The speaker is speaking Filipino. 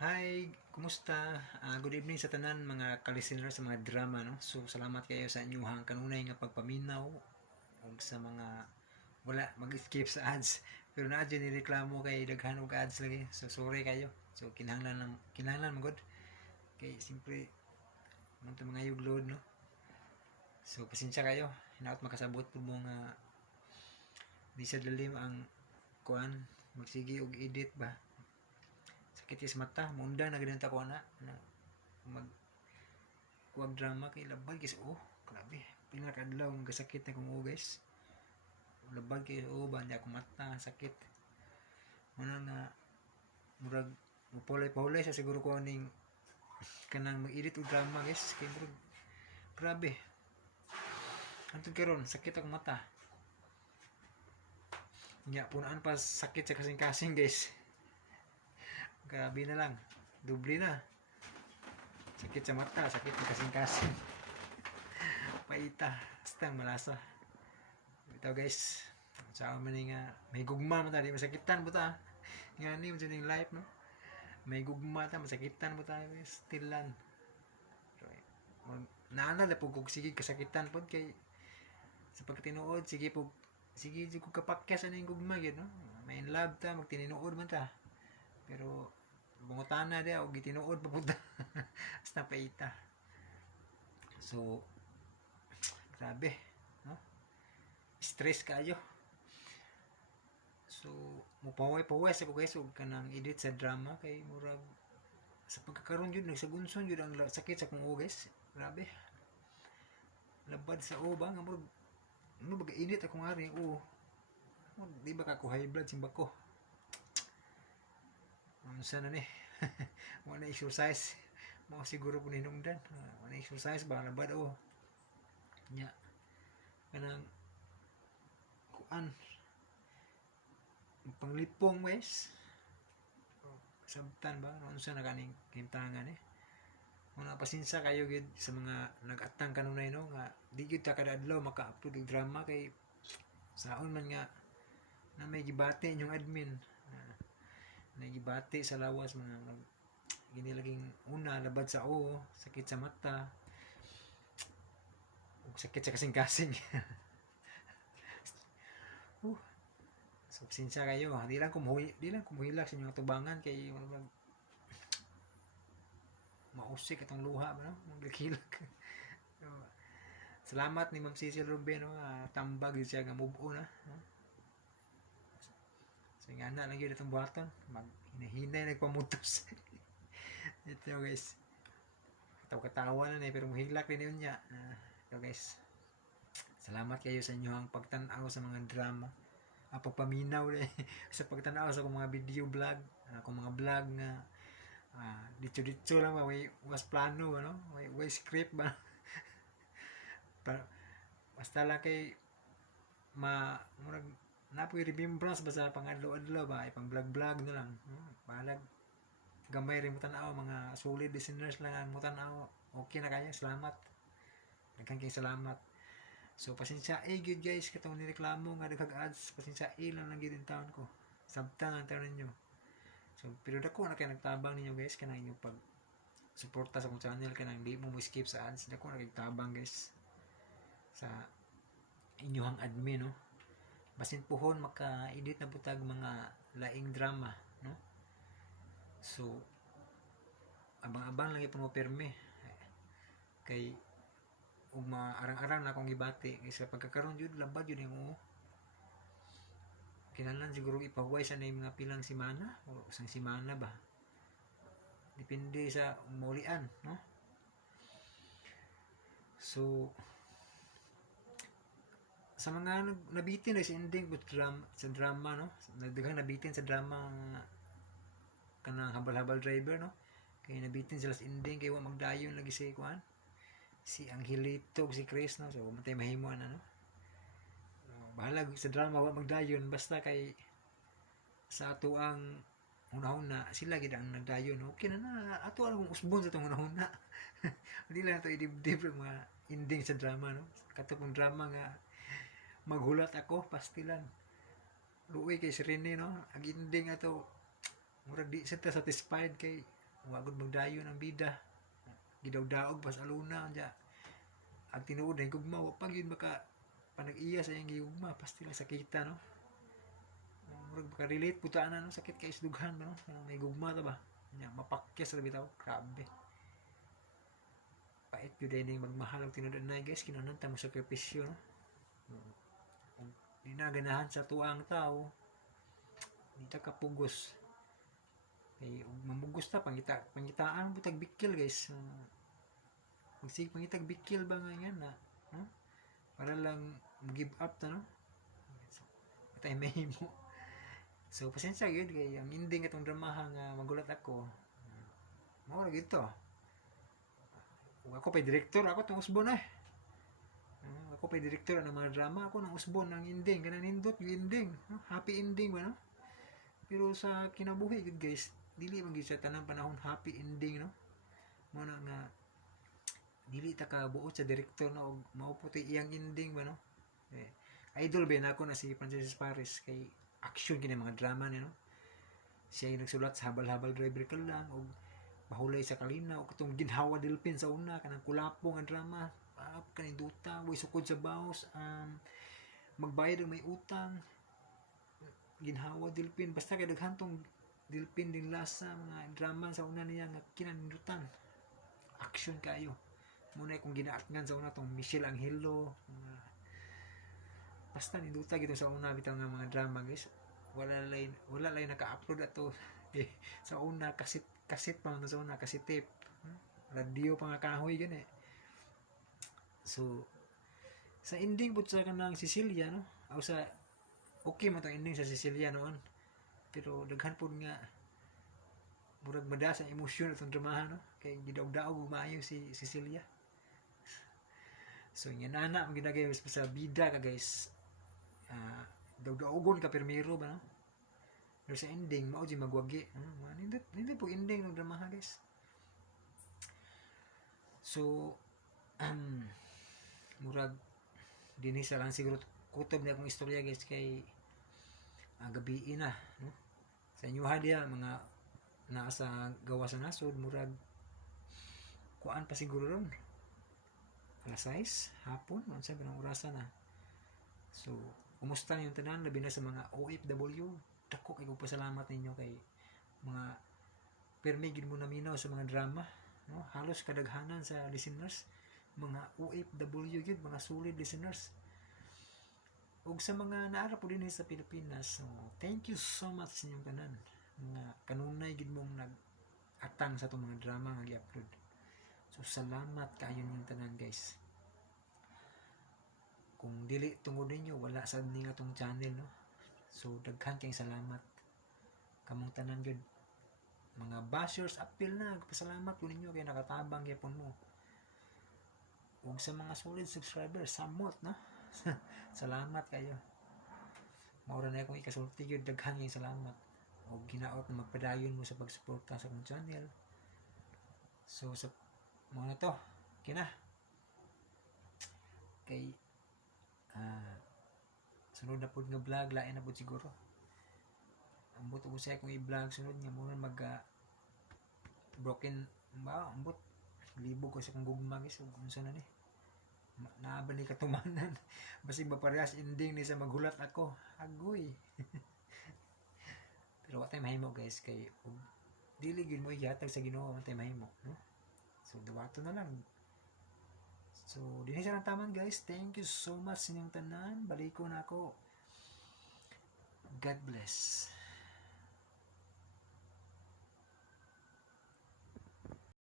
Hi, kumusta? Good evening sa tanan mga ka-listener sa mga drama, no? So salamat kayo sa inyong kanunay nga pagpaminaw ug sa mga wala mag-skip sa ads. Pero naa dyan nireklamo kay daghan og ads lagi. So sorry kayo. So kinahanglan mo gud kay simpre man to mga yuglod, no? So pasensya kayo. Hinaot makasabot po mo nga di sa dalim ang kuan magsige og edit ba. Sakit is mata, munda na ganun ko na mag kuwag drama kay labag kay oh grabe pinakadlaw ang gasakit na kong guys labag kay ba niya akong mata sakit muna nga murag mupulay-pulay sa siguro ko ning kanang mag-edit og drama guys kay murag grabe antod karon sakit akong mata nya punaan pa sakit sa kasing-kasing guys grabe na lang doble na sakit sa mata sakit sa kasing-kasing paita basta malasa ito guys sa man nga may gugma man ta di masakitan mo ta nga ni mo ning life no may gugma ta masakitan mo ta guys tilan naana la pug sige kasakitan pod kay sa pagtinuod sige pug sige jud ko kapakyas ana yung gugma gyud no may in love ta magtinuod man ta pero bungutana dia og gitinuod pa pud basta paita so grabe no stress kayo so mupaway-paway sa ko guys og kanang edit sa drama kay murag sa pagkakaroon jud nagsagunson jud ang sakit sa kong guys grabe labad sa ba nga murag ano baga edit akong ari di ba ka ko high blood simba ko unsa na ni wala exercise mo siguro po hinungdan wala exercise ba labad nya kanang kuan panglipong wes sabtan ba unsa na kaning himtangan una pasensya kayo gid sa mga nag-atang kanunay no nga di gyud ta kada adlaw maka-upload og drama kay saon man nga na may gibati inyong admin nagibati sa lawas mga ginilaging una labad sa sakit sa mata ug sakit sa kasing-kasing so pasensya kayo di lang kumuhilak sa inyong atubangan kay mausik itong luha ba no maglikilak so, salamat ni Ma'am Cecil Ruben no tambag siya nga move on so nga na lang yun itong buhaton mag hinahinay nagpamutos ito guys katawa na pero muhilak din yun niya ito guys salamat kayo sa inyong pagtanaw sa mga drama pagpaminaw sa pagtanaw sa mga video vlog akong mga vlog nga dito lang ba was plano ano way script ba basta lang kay murag napoy remembrance ba sa pangadlaw-adlaw ba ipang vlog na lang balag gamay rin mo tanaw mga solid listeners lang ang mo tanaw okay na kayo salamat nagkang salamat so pasensya good guys katong nireklamo nga daghang ads pasensya lang gyud in taon ko sabtan ang taon ninyo so pero dako na kay nagtabang ninyo guys kanang inyo pag suporta sa akong channel kanang di mo skip sa ads dako na kay tabang guys sa inyohang admin no basin puhon maka-edit na butag mga laing drama no so abang-abang lang ipon mo perme kay ug maarang-arang na akong gibati kay sa pagkakaroon jud labad jud mo kinahanglan siguro ipahuway sa nay mga pilang semana o isang semana ba depende sa maulian no so sa mga nabitin sa ending with drama no nagdaghang nabitin sa drama kanang habal-habal driver no kay nabitin sila sa ending kay wa magdayon lagi si kuan si Angelito si Chris no so matay mahimo na no bahala sa drama wa magdayon basta kay sa ato ang hunahuna sila gid ang nagdayon okay na ato ang usbon sa tong hunahuna hindi lang ito idibdib mga ending sa drama no katong drama nga maghulat ako pastilan luoy kay si Rene no ang ending ato murag di sa satisfied kay wagod magdayon ang bida, gidaw-daog pas aluna nya ang tinuod na higugma wa pa gyud maka panag-iya sa iyang gigugma pasti lang sakita no. Murag maka-relate puta na no, sakit kay isdughan ba no, may gugma ta ba nya mapakyas ra bitaw, grabe. Pait gyud ay ning magmahal og tinuod na guys, kinahanglan ta mo sakripisyo no. Kung di na ganahan sa tuang tao, di ta kapugos. Kay mamugos ta pangitaan butag bikil guys. Magsig pangitag bikil ba nga yan na, no? Para lang give up ta no. So, patay may mo. So pasensya gyud kay ang ending atong dramaha nga magulat ako. Mao ra gyud to. Kung ako pa'y director, ako tong usbon eh. Ako pa'y director ng mga drama, ako ng usbon ng ending, kanang nindot yung ending, no? Happy ending ba no? Pero sa kinabuhi gud guys, dili man gyud sa tanang panahon happy ending no. Mo na nga dili ta ka buot sa director na og mauputi iyang ending ba no. Idol ba na ako na si Francis Paris kay action kini mga drama ni no. Siya yung nagsulat sa habal-habal driver ka lang og mahulay sa kalina o katong ginhawa dilpin sa una kanang kulapong ang drama kaning duta way sukod sa baos magbayad og may utang ginhawa dilpin basta kay daghantong dilpin din lasa mga drama sa una niya nga kinanindutan action kayo muna kung ginaatngan sa una tong Michelle Angelo basta ninduta gito sa una bitaw nga mga drama guys wala lay naka-upload ato sa una kasit pa man sa una kasi tape radio pa nga kahoy gani so sa ending pud sa kanang Cecilia no o sa okay man tong ending sa Cecilia noon pero daghan pud nga murag madaas ang emosyon atong dramahan no kay gidaog-daog ug maayo si Cecilia so nya nana ang ginagay sa bida ka guys daog-daogon ka permiro ba no pero sa ending mao di magwagi nindot po ending ng dramaha guys so murag dinhi sa lang siguro kutob na akong istorya guys kay gabi na no sa inyo dia mga naa sa gawa sa nasod murag kuan pa siguro ron alas 6 hapon unsa ba nang orasan na so kumusta yung tanan labi na sa mga OFW dako kay kog pasalamat ninyo kay mga permi gid mo naminaw sa mga drama no halos kadaghanan sa listeners mga OFW gid mga solid listeners ug sa mga naara po din sa Pilipinas so thank you so much sa inyong tanan nga kanunay gid mong nag-atang sa itong mga drama nga gi-upload so salamat kayo yung tanan guys kung dili tungod ninyo wala sad ni nga tong channel no so daghan kayong salamat kamong tanan gud mga bashers appeal na pasalamat ko ninyo kay nakatabang gyapon mo ug sa mga solid subscribers samot no salamat kayo maura na akong ikasulti gyud daghan kayong salamat ug ginaot na magpadayon mo sa pagsuporta sa akong channel so sa mga to kina kay sunod na pud nga vlog lain na pud siguro ambot ug sa akong i-vlog sunod nga muna mag broken ba ambot libo ko sa kong gugma guys ug unsa na ni naaba ni katumanan basig maparehas ending ni sa maghulat ako agoy pero wa tay mahimo guys kay dili gid mo ihatag sa Ginoo man tay mahimo no so dawato na lang so dinhi sa taman guys thank you so much sa inyong tanan baliko na ako God bless.